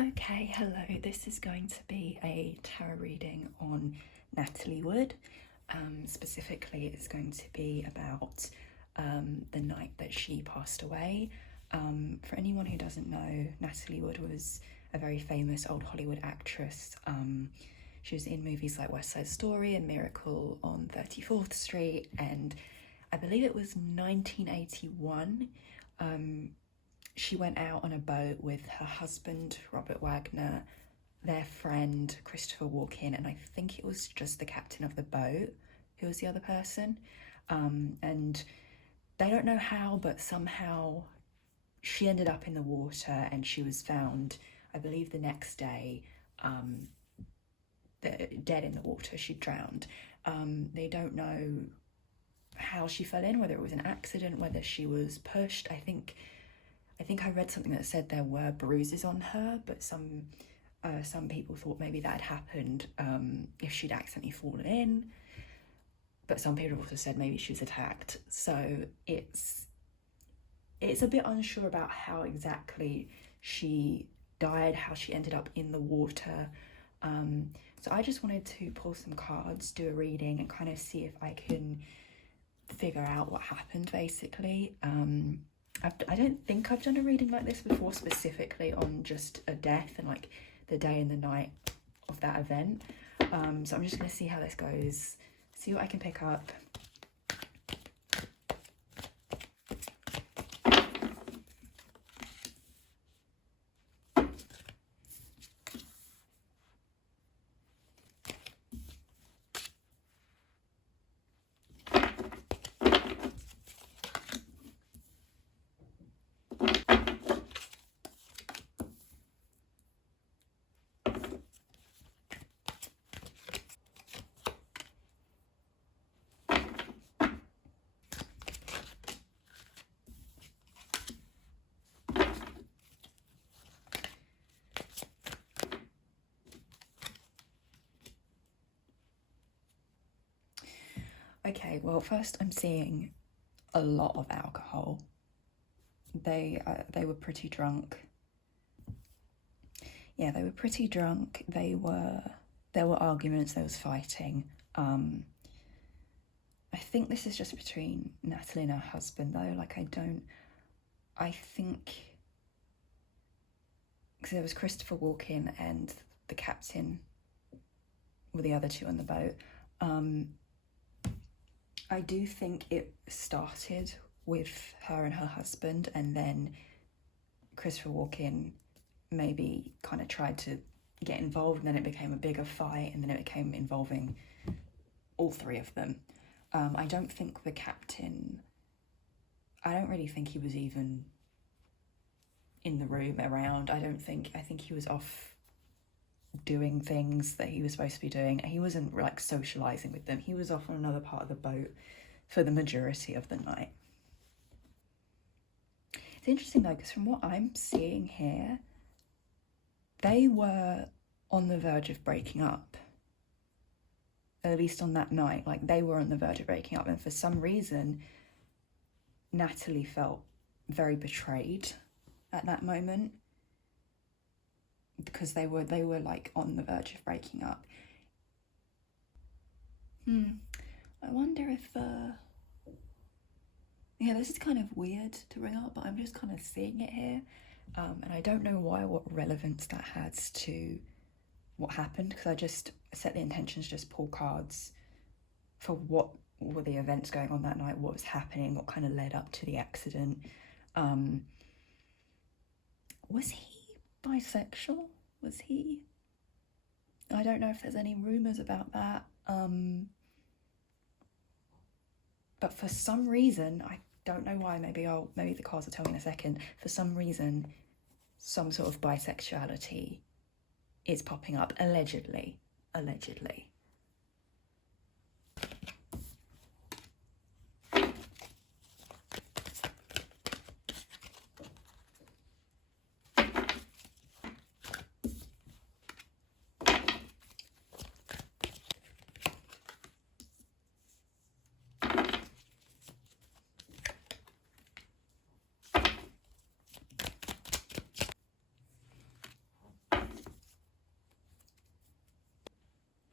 Okay, hello. This is going to be a tarot reading on Natalie Wood. Specifically, it's going to be about the night that she passed away. For anyone who doesn't know, Natalie Wood was a very famous old Hollywood actress. She was in movies like West Side Story and Miracle on 34th Street, and I believe it was 1981. She went out on a boat with her husband, Robert Wagner, their friend, Christopher Walken, and I think it was just the captain of the boat who was the other person. And they don't know how, but somehow she ended up in the water and she was found, I believe, the next day, dead in the water. She drowned. They don't know how she fell in, whether it was an accident, whether she was pushed. I think I read something that said there were bruises on her, but some people thought maybe that had happened if she'd accidentally fallen in. But some people also said maybe she was attacked. So it's a bit unsure about how exactly she died, how she ended up in the water. So I just wanted to pull some cards, do a reading, and kind of see if I can figure out what happened, basically. I don't think I've done a reading like this before, specifically on just a death and like the day and the night of that event. So I'm just going to see how this goes, see what I can pick up. Okay, well, first I'm seeing a lot of alcohol. They were pretty drunk. Yeah, they were pretty drunk. There were arguments, there was fighting. I think this is just between Natalie and her husband, though. I think, because there was Christopher Walken and the captain were the other two on the boat. I do think it started with her and her husband, and then Christopher Walken maybe kind of tried to get involved, and then it became a bigger fight, and then it became involving all three of them. I don't think the captain, I don't really think he was even in the room around. I think he was off doing things that he was supposed to be doing. He wasn't like socializing with them. He was off on another part of the boat for the majority of the night. It's interesting though, because from what I'm seeing here, they were on the verge of breaking up. At least on that night, like they were on the verge of breaking up, and for some reason Natalie felt very betrayed at that moment, because they were like on the verge of breaking up. I wonder if yeah, this is kind of weird to bring up, but I'm just kind of seeing it here, and I don't know what relevance that has to what happened, because I just set the intentions, just pull cards for what were the events going on that night, what was happening, what kind of led up to the accident. Was he bisexual? Was he? I don't know if there's any rumours about that. But for some reason, I don't know why, maybe the cards will tell me in a second, for some reason, some sort of bisexuality is popping up, allegedly.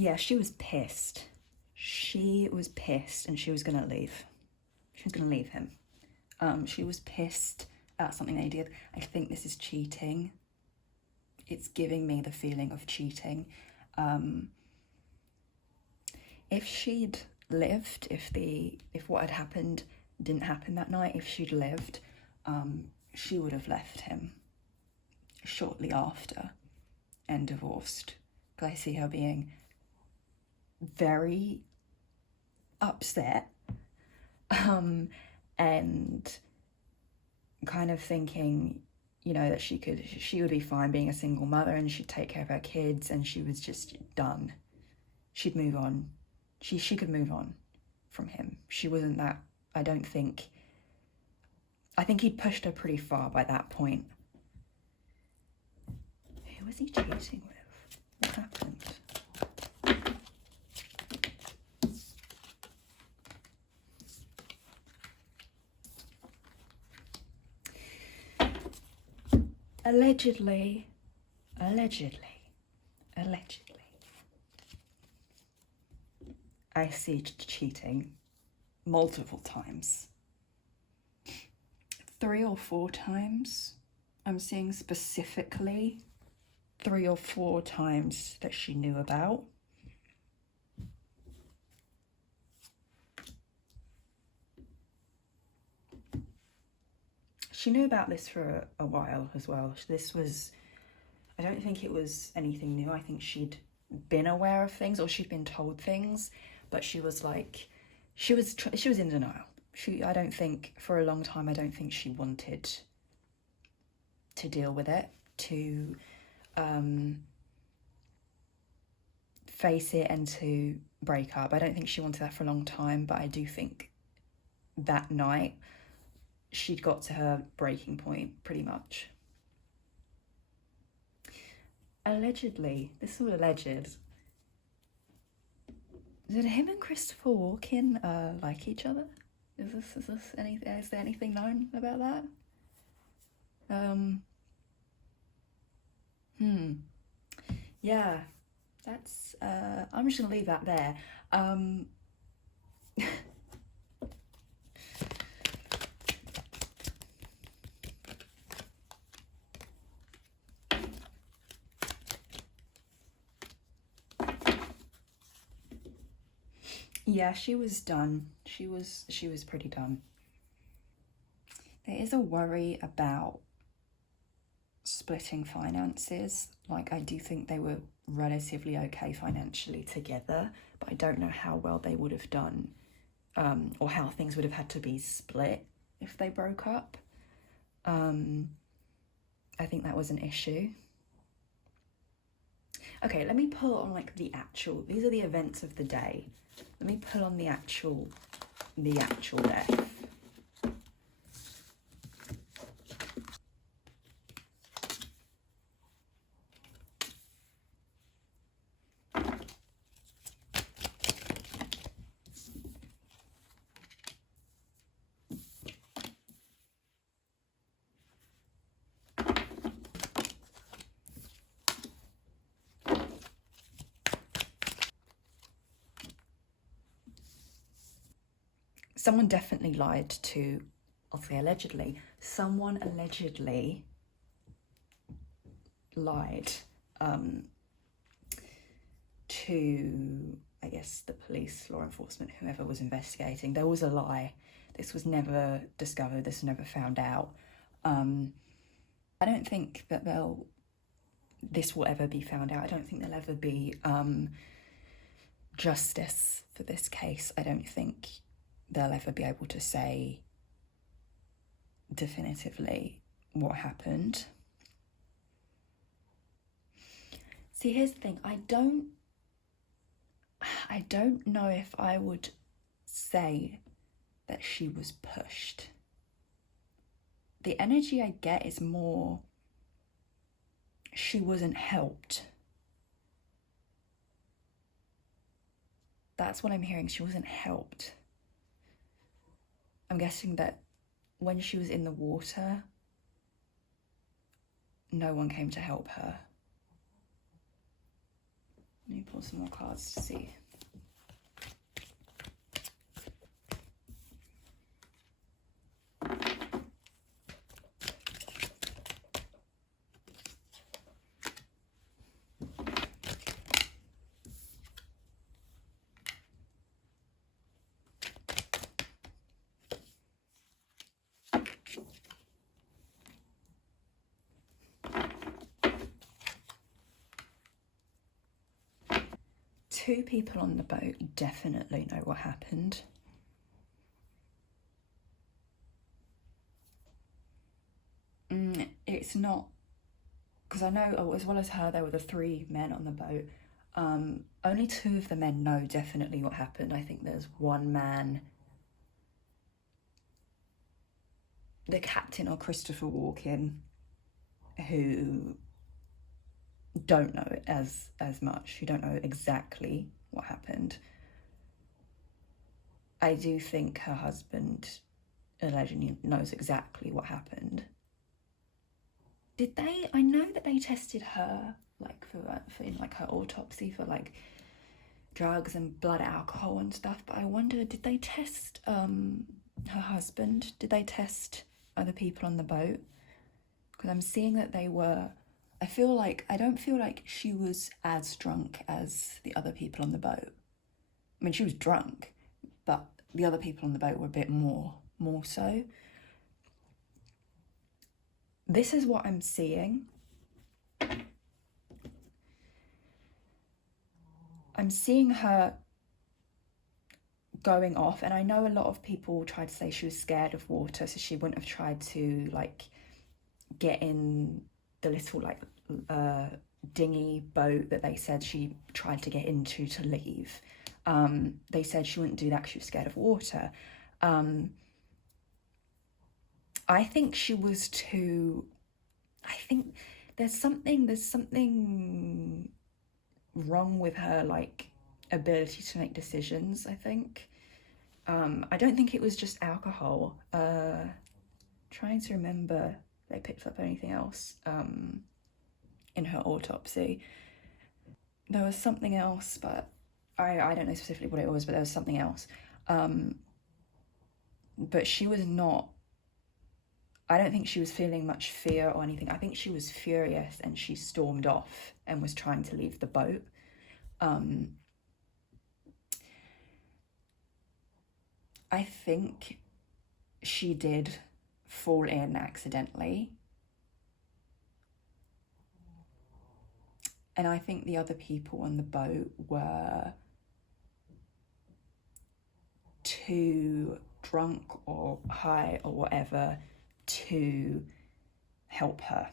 Yeah, she was pissed. She was pissed and she was gonna leave. She was gonna leave him. She was pissed at something they did. I think this is cheating. It's giving me the feeling of cheating. If she'd lived, if what had happened didn't happen that night, if she'd lived, she would have left him shortly after and divorced. Because I see her being very upset, and kind of thinking, you know, that she would be fine being a single mother and she'd take care of her kids, and she was just done. She'd move on. She could move on from him. She wasn't that, I think he'd pushed her pretty far by that point. Who was he cheating with? What happened? Allegedly. I see cheating multiple times. 3 or 4 times. I'm seeing specifically 3 or 4 times that she knew about. She knew about this for a while as well. I don't think it was anything new. I think she'd been aware of things, or she'd been told things, but she was in denial. I don't think, for a long time, I don't think she wanted to deal with it, to face it and to break up. I don't think she wanted that for a long time, but I do think that night she'd got to her breaking point, pretty much. Allegedly, this is all alleged. Did him and Christopher Walken like each other? Is there anything known about that? Yeah, that's I'm just gonna leave that there. Yeah, she was done. She was pretty done. There is a worry about splitting finances. Like, I do think they were relatively okay financially together, but I don't know how well they would have done, or how things would have had to be split if they broke up. I think that was an issue. Okay, let me pull on these are the events of the day. Let me pull on the actual death. Someone definitely lied to, I'll say allegedly, someone allegedly lied to, I guess, the police, law enforcement, whoever was investigating. There was a lie. This was never discovered. This was never found out. I don't think that this will ever be found out. I don't think there'll ever be justice for this case. I don't think they'll ever be able to say definitively what happened. See, here's the thing. I don't know if I would say that she was pushed. The energy I get is more she wasn't helped. That's what I'm hearing. She wasn't helped. I'm guessing that when she was in the water, no one came to help her. Let me pull some more cards to see. Two people on the boat definitely know what happened. It's not, because I know as well as her there were the three men on the boat. Only two of the men know definitely what happened. I think there's one man, the captain or Christopher Walken, who don't know it as much, who don't know exactly what happened. I do think her husband allegedly knows exactly what happened. Did they? I know that they tested her like for in like her autopsy for like drugs and blood alcohol and stuff, but I wonder, did they test her husband? Did they test other people on the boat? Because I'm seeing that they were, I don't feel like she was as drunk as the other people on the boat. I mean, she was drunk, but the other people on the boat were a bit more so. This is what I'm seeing. I'm seeing her going off, and I know a lot of people tried to say she was scared of water, so she wouldn't have tried to like get in the little like dinghy boat that they said she tried to get into to leave. They said she wouldn't do that because she was scared of water. I think she was too, I think there's something wrong with her like ability to make decisions, I think. I don't think it was just alcohol. Trying to remember if they picked up anything else in her autopsy. There was something else, but I don't know specifically what it was, but there was something else. But she was not, I don't think she was feeling much fear or anything. I think she was furious and she stormed off and was trying to leave the boat. I think she did fall in accidentally. And I think the other people on the boat were too drunk or high or whatever to help her.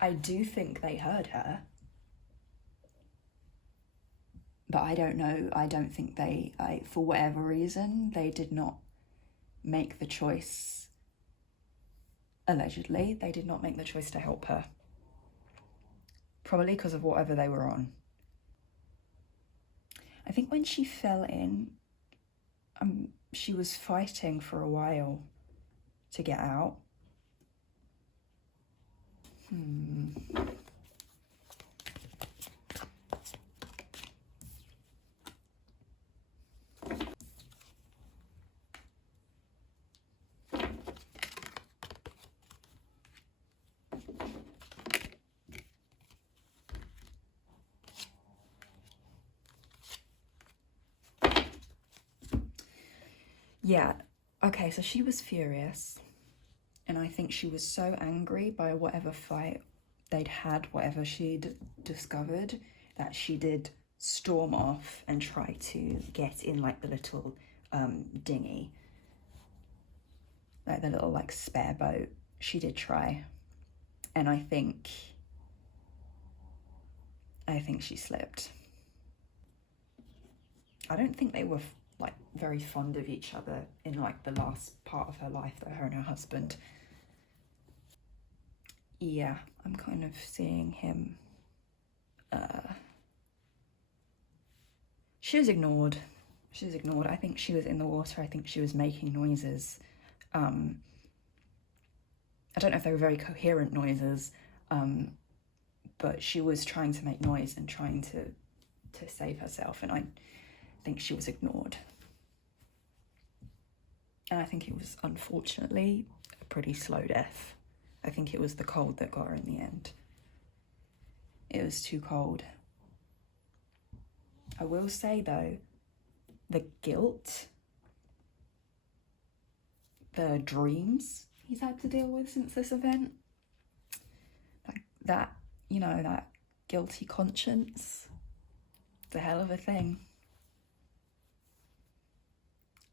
I do think they heard her, but I don't know. I don't think for whatever reason, they did not make the choice, allegedly, they did not make the choice to help her. Probably because of whatever they were on. I think when she fell in, she was fighting for a while to get out. Yeah, okay, so she was furious, and I think she was so angry by whatever fight they'd had, whatever she'd discovered, that she did storm off and try to get in like the little dinghy, like the little like spare boat. She did try, and I think she slipped. I don't think they were like very fond of each other in like the last part of her life, that her and her husband. Yeah, I'm kind of seeing him. She was ignored. I think she was in the water. I think she was making noises. I don't know if they were very coherent noises, but she was trying to make noise and trying to save herself, and I think she was ignored. And I think it was, unfortunately, a pretty slow death. I think it was the cold that got her in the end. It was too cold. I will say, though, the guilt, the dreams he's had to deal with since this event, like that, you know, that guilty conscience, it's a hell of a thing.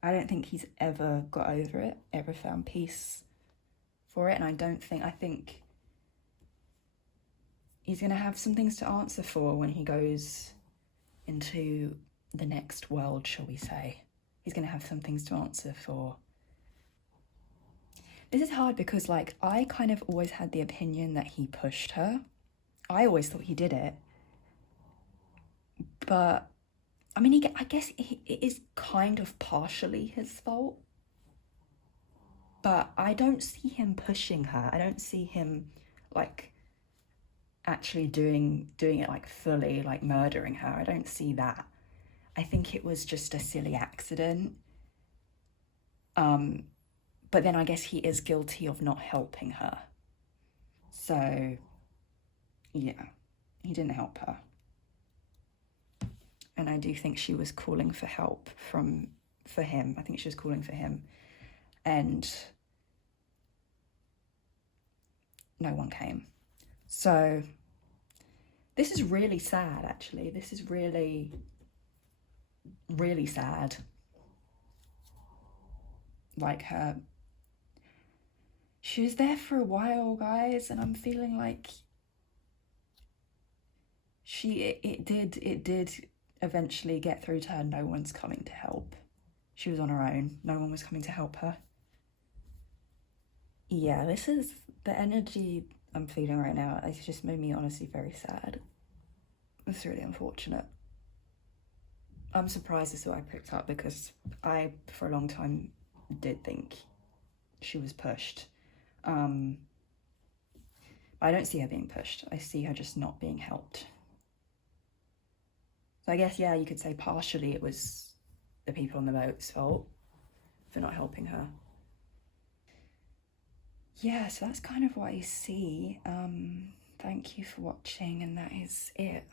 I don't think he's ever got over it, ever found peace for it, and I think he's going to have some things to answer for when he goes into the next world, shall we say. He's going to have some things to answer for. This is hard because, like, I kind of always had the opinion that he pushed her. I always thought he did it. But, I mean, I guess it is kind of partially his fault. But I don't see him pushing her. I don't see him, like, actually doing it, like, fully, like, murdering her. I don't see that. I think it was just a silly accident. But then I guess he is guilty of not helping her. So, yeah, he didn't help her. And I do think she was calling for help for him. I think she was calling for him. And no one came. So this is really sad, actually. This is really, really sad. Like, she was there for a while, guys, and I'm feeling like it did eventually get through to her. No one's coming to help. She was on her own. No one was coming to help her. Yeah, this is the energy I'm feeling right now. It's just made me honestly very sad. It's really unfortunate. I'm surprised this is what I picked up, because I, for a long time, did think she was pushed. I don't see her being pushed. I see her just not being helped. So I guess, yeah, you could say partially it was the people on the boat's fault for not helping her. Yeah, so that's kind of what I see. Thank you for watching, and that is it.